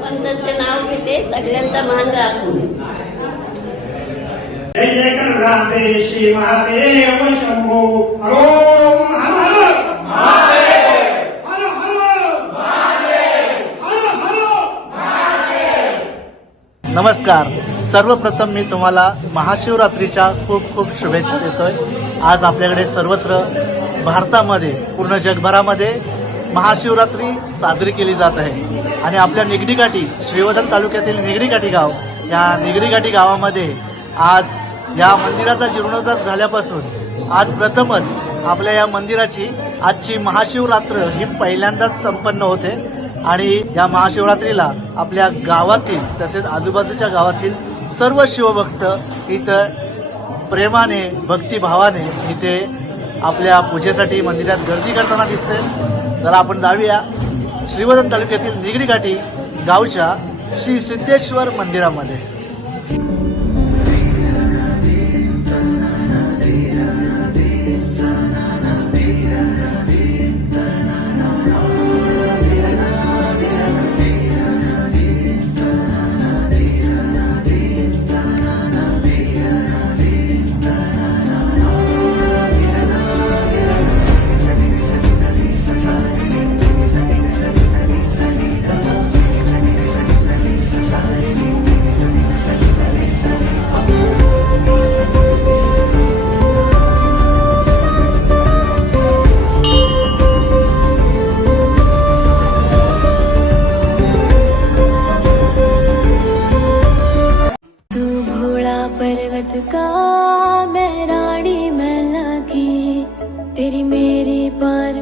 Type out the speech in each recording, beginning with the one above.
पंतांचं नाव घेते, सगळ्यांचा मान राखू. जय जय राधे श्री महादेव शंभो. ओम हर हर महादेव, हर हर महादेव, हर हर महादेव. नमस्कार. सर्वप्रथम मी तुम्हाला महाशिवरात्रीच्या खूप खूप शुभेच्छा देतोय. आज आपल्याकडे सर्वत्र भारतामध्ये, पूर्ण जगभरामध्ये महाशिवरात्री साजरी केली जात आहे आणि आपल्या निगडीकाठी, श्रीवर्धन तालुक्यातील निगडीकाठी गाव, या निगडीकाठी गावामध्ये आज या मंदिराचा जीर्णोद्धार झाल्यापासून आज प्रथमच आपल्या या मंदिराची आजची महाशिवरात्र ही पहिल्यांदाच संपन्न होते आणि या महाशिवरात्रीला आपल्या गावातील तसेच आजूबाजूच्या गावातील सर्व शिवभक्त इथं प्रेमाने, भक्तिभावाने इथे आपल्या पूजेसाठी मंदिरात गर्दी करताना दिसते. चला आपण जाऊया श्रीवर्धन तालुक्यातील निगडीकाठी गावच्या श्री सिद्धेश्वर मंदिरामध्ये. पर्वत का मैं रानी मैला की तेरी मेरी पर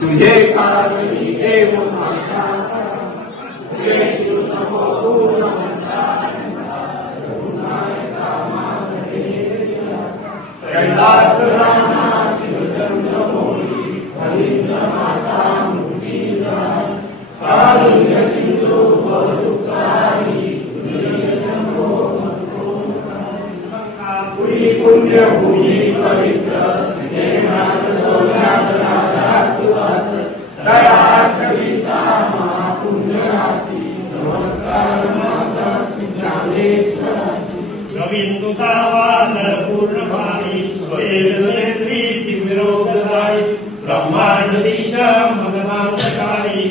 तुझे कैलास रवींदुतावान पूर्णभावी स्वयं विरोधदायी ब्रह्मांडदीश मदनांतकारी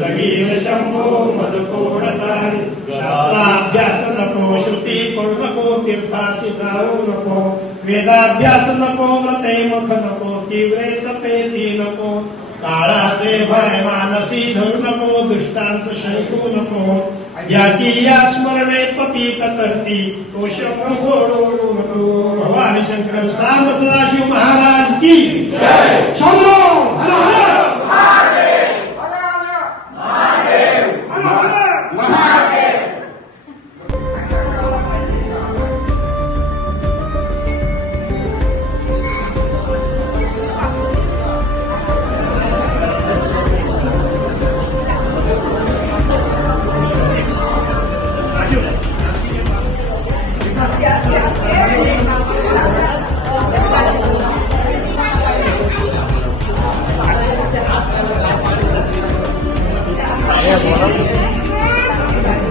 रवीर शंभो मदकोडतारी शास्त्राभ्यास नको श्रुती करू नको तीर्थाशी जाऊ नको वेदाभ्यास नको व्रते मुख नको तीव्रे तपेती नको काळाचे भय मानसी धरू नको दुष्टांच शंकू नको याची या स्मरणे पतित करती तो शंभ सोडू नको भवानी शंकर सांब सदाशिव महाराज की शंभो हर हर महादेव हर हर महादेव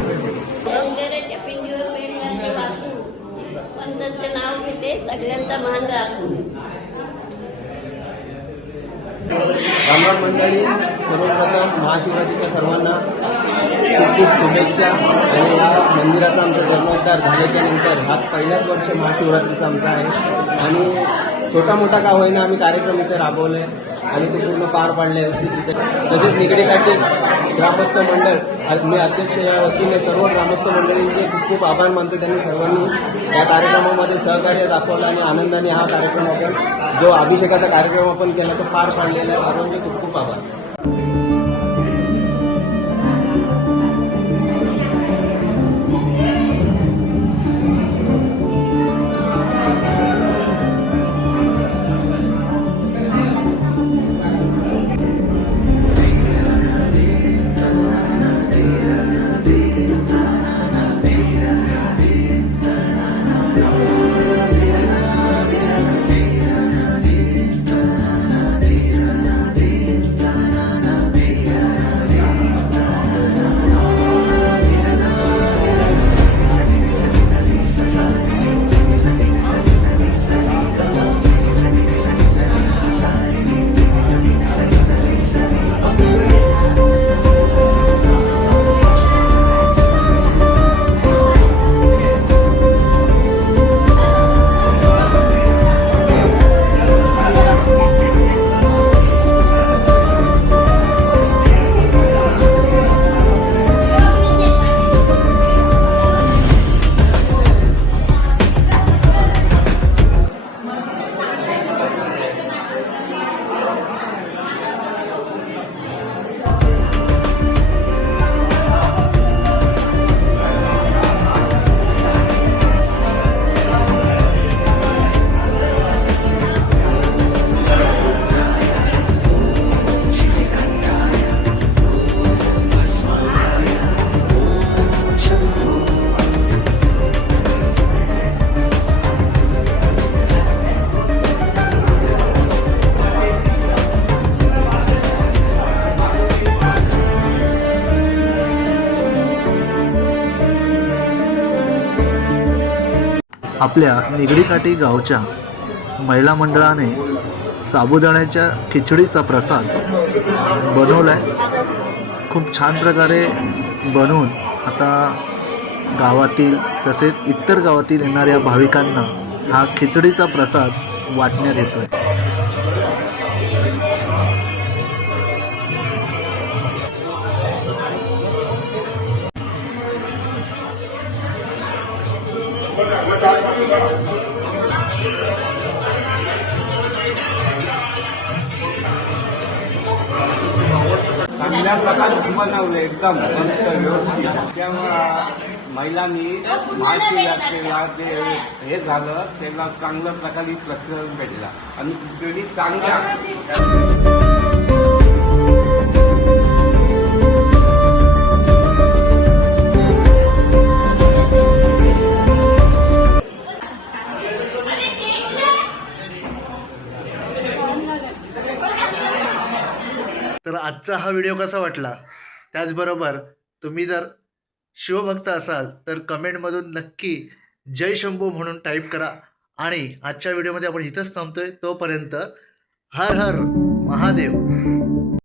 वगैरेच्या पिंडीवर पेंडवाचे वाचू पंथाचं नाव घेते सगळ्यांचा मान राखू. रामराम मंडळी, सर्वप्रथम महाशिवरात्रीच्या सर्वांना खूप खूप शुभेच्छा. आणि या मंदिराचा आमचा जीर्णोद्धार झाल्याच्या नंतर हा पहिलाच वर्ष महाशिवरात्रीचा आमचा आहे आणि छोटा मोठा का होईना आम्ही कार्यक्रम इथे राबवले आणि ते पूर्ण पार पाडले. तसेच निगडीकाठी ग्रामस्थ मंडळ, मी अध्यक्ष या वतीने सर्व ग्रामस्थ मंडळींचे खूप खूप आभार मानतो. त्यांनी सर्वांनी या कार्यक्रमामध्ये सहकार्य दाखवलं आणि आनंदाने हा कार्यक्रम आपण जो अभिषेकाचा कार्यक्रम आपण केला तो पार पाडलेला आहे. सर्वांचे खूप खूप आभार. आपल्या निगडीकाठी गावच्या महिला मंडळाने साबुदाण्याच्या खिचडीचा प्रसाद बनवला आहे. खूप छान प्रकारे बनवून आता गावातील तसेच इतर गावातील येणाऱ्या भाविकांना हा खिचडीचा प्रसाद वाटण्यात येतो आहे. चांगल्या प्रकारे बनवलं एकदम व्यवस्थित. त्यामुळं महिलांनी महाशिवरात्रीला जे हे झालं त्याला चांगल्या प्रकारे प्रतिसाद भेटला आणि खिचडी चांगल्या. तर आजचा हा व्हिडिओ कसा वाटला, त्याचबरोबर तुम्ही जर शिवभक्त असाल तर कमेंटमधून नक्की जय शंभू म्हणून टाईप करा. आणि आजच्या व्हिडिओमध्ये आपण इथंच थांबतोय. तोपर्यंत हर हर महादेव.